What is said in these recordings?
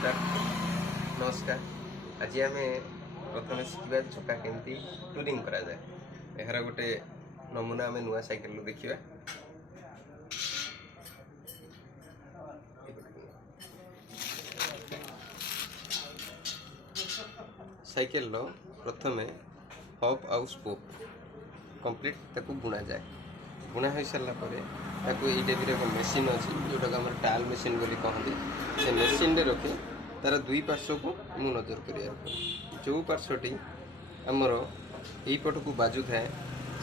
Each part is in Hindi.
नमस्कार। आज आम प्रथम शिखा चका केमती टूरिंग करा जाए यार गोटे नमूना आम नुआ साइकेल देखा। साइकेल प्रथमे हब आउ स्पोक कंप्लीट ताकू बुना जाए। बुना हो सारा ये टाइप एक मेसीन अच्छी जोटा आम टाल मेसीन बोली कहते से मेसीन रे रखी तार दुई पार्श्व को मु नजर कर जो पार्श्वटी आमर यही पट को बाजू थाए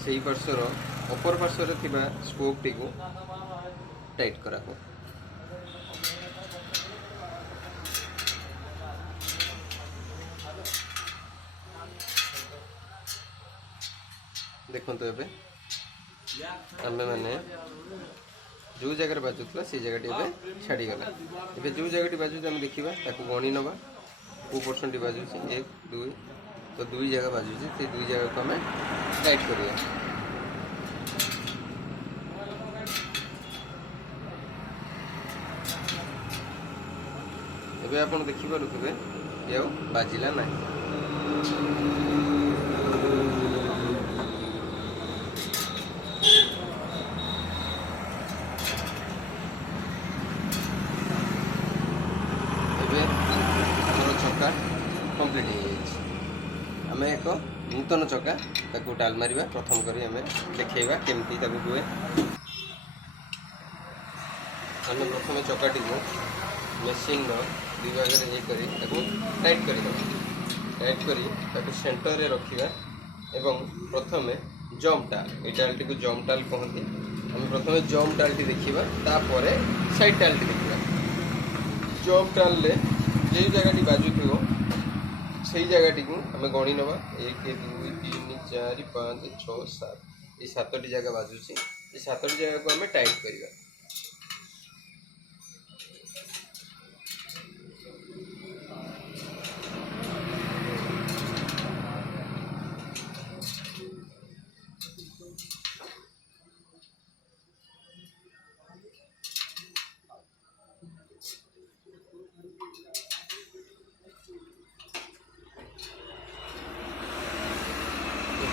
से पार्श्वर अपर पार्श्वर स्पोक टी को टाइट करा हो। देखो तो आम मैंने जो जगह बाजुला से जगह छाड़गला। ए जो जगह बाजू आम देखा गणी नवा को परसेंट बाजू एक दुई तो दुई जगह बाजू से दुई जगह को आम टाइट करिया। एबे आपण देखि पारुथिबे ये बाजिला नहीं। चक्का कंप्लीट हो आम एक नूतन चक्का ताकू टाल मारिबा। प्रथम करी आम देखा केमती ताकू हुए। आम प्रथम चक्काटी को मेसीन दुई भाग ये टाइट कर टाइट कर सेंटर रे रखा एवं प्रथमे जम्प टाल ये टाल टी जम्प टाल कहते। आम प्रथम जम्प टाल टी देखा तापर साइड टाल टी देखा। जम्प टाल रे जो जगह बाजू थो से जगह को आम गणी नवा एक दुई तीन चार पाँच छः सात ये सातटी जगह बाजुची। ये सातटी जगह को आम टाइट करवा।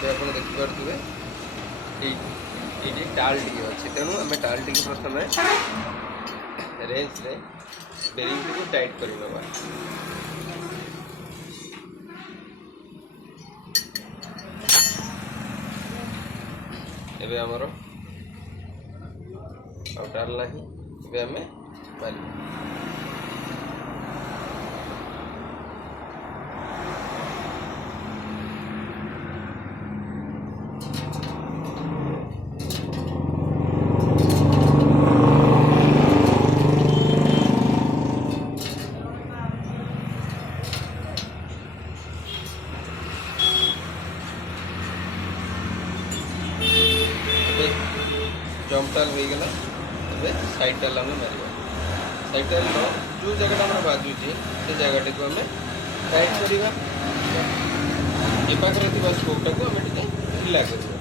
आप देखिपे ये टाल टी अच्छे तेणु आम टाल टी प्रथम रेंज रे बेरिंग को टाइट कर नवा। एबे हमर टाल ना आम मार जम्प टाल हो गला। साइड टाल आम मार साइड टाल जो जगह बाजुची से जगह को आम टाइट करवा। ए पाखे स्कोपटा को आम ढिला कर।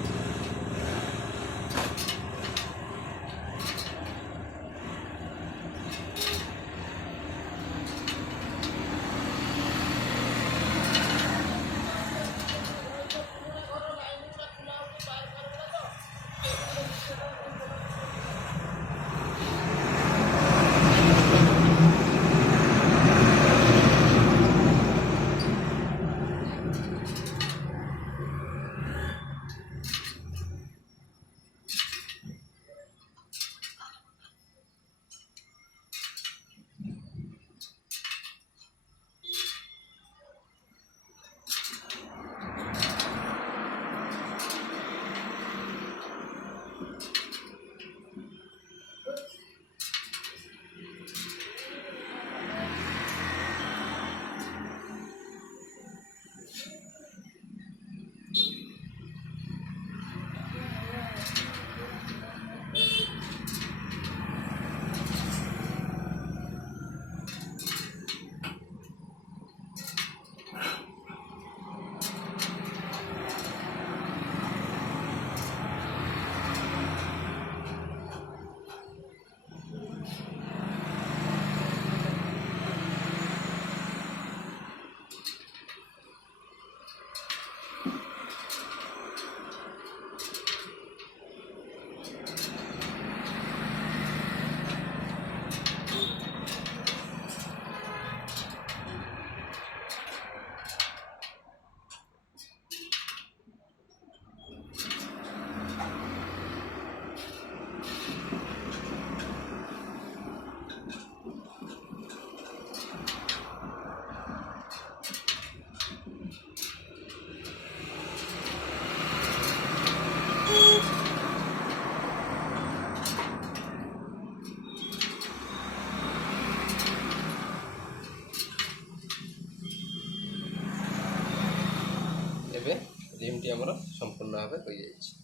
ମେସିନ୍ଟି ଆମର ସମ୍ପୂର୍ଣ୍ଣ ଭାବେ ହୋଇଯାଇଛି।